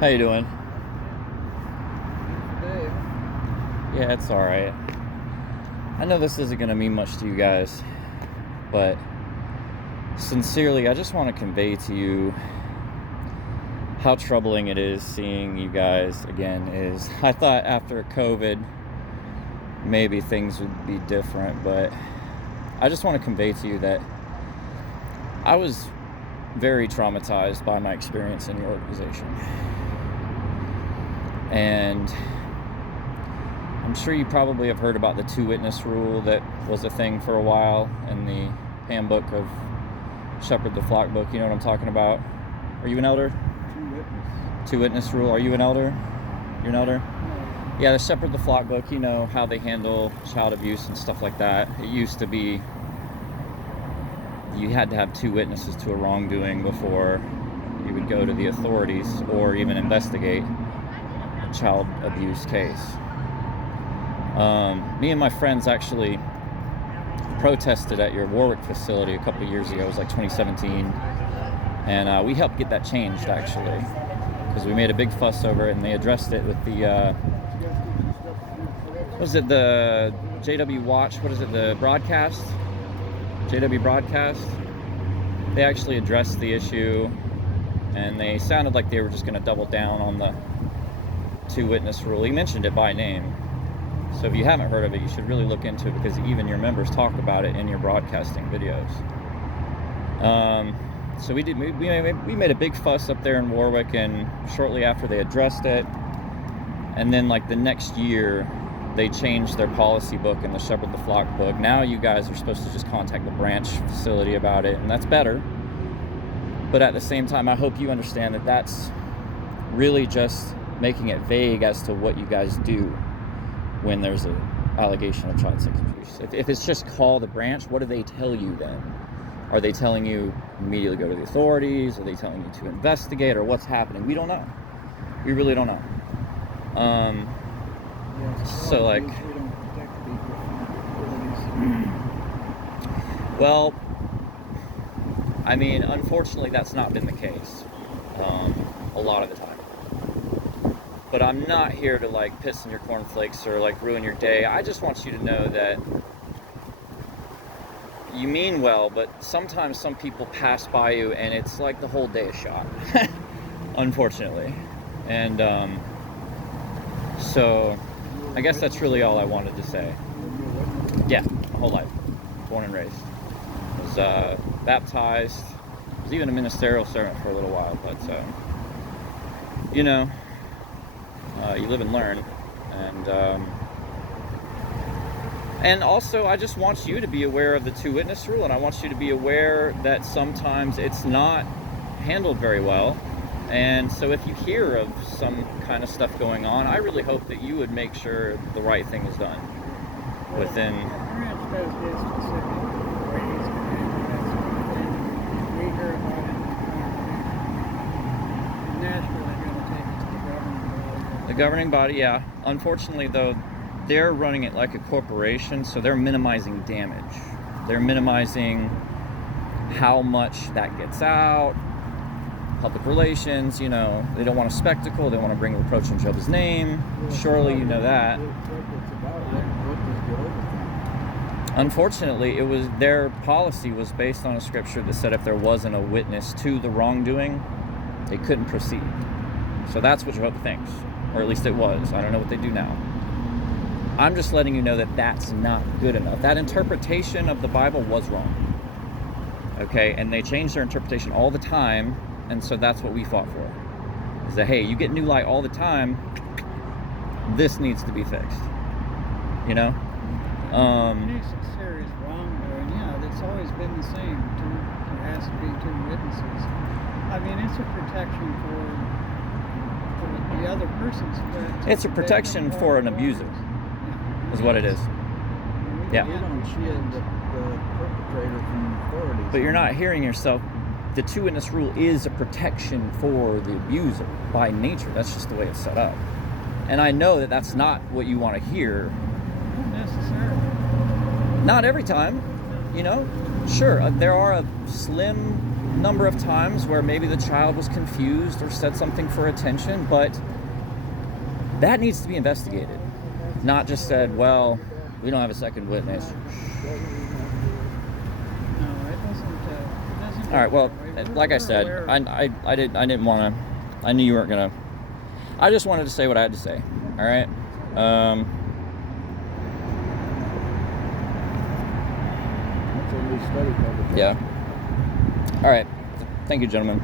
How you doing? Dave. Yeah, it's all right. I know this isn't going to mean much to you guys, but sincerely, I just want to convey to you how troubling it is seeing you guys again. I thought after COVID, maybe things would be different, but I just want to convey to you that I was very traumatized by my experience in your organization. And I'm sure you probably have heard about the 2-witness rule that was a thing for a while in the handbook of Shepherd the Flock book. You know what I'm talking about? Are you an elder? 2-witness rule. Are you an elder? You're an elder? Yeah, the Shepherd the Flock book, you know how they handle child abuse and stuff like that. It used to be you had to have 2 witnesses to a wrongdoing before you would go to the authorities or even investigate a child abuse case. Me and my friends actually protested at your Warwick facility a couple of years ago. It was like 2017. And we helped get that changed, actually, because we made a big fuss over it, and they addressed it with the, what was it, the JW Watch? What is it, the broadcast? JW Broadcast? They actually addressed the issue, and they sounded like they were just going to double down on the 2-witness rule. He mentioned it by name. So if you haven't heard of it, you should really look into it, because even your members talk about it in your broadcasting videos. So we made a big fuss up there in Warwick, and shortly after they addressed it, and then like the next year, they changed their policy book in the Shepherd the Flock book. Now you guys are supposed to just contact the branch facility about it, and that's better. But at the same time, I hope you understand that that's really just making it vague as to what you guys do when there's an allegation of child sex abuse. If it's just call the branch, what do they tell you then? Are they telling you immediately go to the authorities? Are they telling you to investigate, or what's happening? We don't know. We really don't know. So like, well, I mean, unfortunately, that's not been the case a lot of the time. But I'm not here to like piss in your cornflakes or like ruin your day. I just want you to know that you mean well, but sometimes some people pass by you and it's like the whole day is shot, unfortunately. And so I guess that's really all I wanted to say. Yeah, my whole life, born and raised. Was baptized. Was even a ministerial servant for a little while, but you know, you live and learn. And also, I just want you to be aware of the 2-witness rule, and I want you to be aware that sometimes it's not handled very well. And so if you hear of some kind of stuff going on, I really hope that you would make sure the right thing is done within... The governing body, yeah. Unfortunately, though, they're running it like a corporation, so they're minimizing damage. They're minimizing how much that gets out, public relations, you know. They don't want a spectacle. They want to bring reproach in Job's name. Surely you know that. Unfortunately, their policy was based on a scripture that said if there wasn't a witness to the wrongdoing, they couldn't proceed. So that's what Jehovah thinks, or at least it was. I don't know what they do now. I'm just letting you know that that's not good enough. That interpretation of the Bible was wrong. Okay, and they change their interpretation all the time, and so that's what we fought for. Is that, hey, you get new light all the time, this needs to be fixed. You know? Any serious wrongdoing, yeah, that's always been the same. There has to be 2 witnesses. I mean, it's a protection for the other person's... It's a protection for an abuser. Is what it is. Yeah. You don't shield the perpetrator from authorities. But you're not hearing yourself. The 2-witness rule is a protection for the abuser by nature. That's just the way it's set up. And I know that that's not what you want to hear. Not necessarily. Not every time, you know. Sure, there are a slim number of times where maybe the child was confused or said something for attention, but that needs to be investigated. Not just said, well, we don't have a second witness. No, it doesn't. All right, well, We're like I said, aware of it. I didn't want to, I knew you weren't going to, I just wanted to say what I had to say. All right. That's a new study publication. Yeah. All right. Thank you, gentlemen.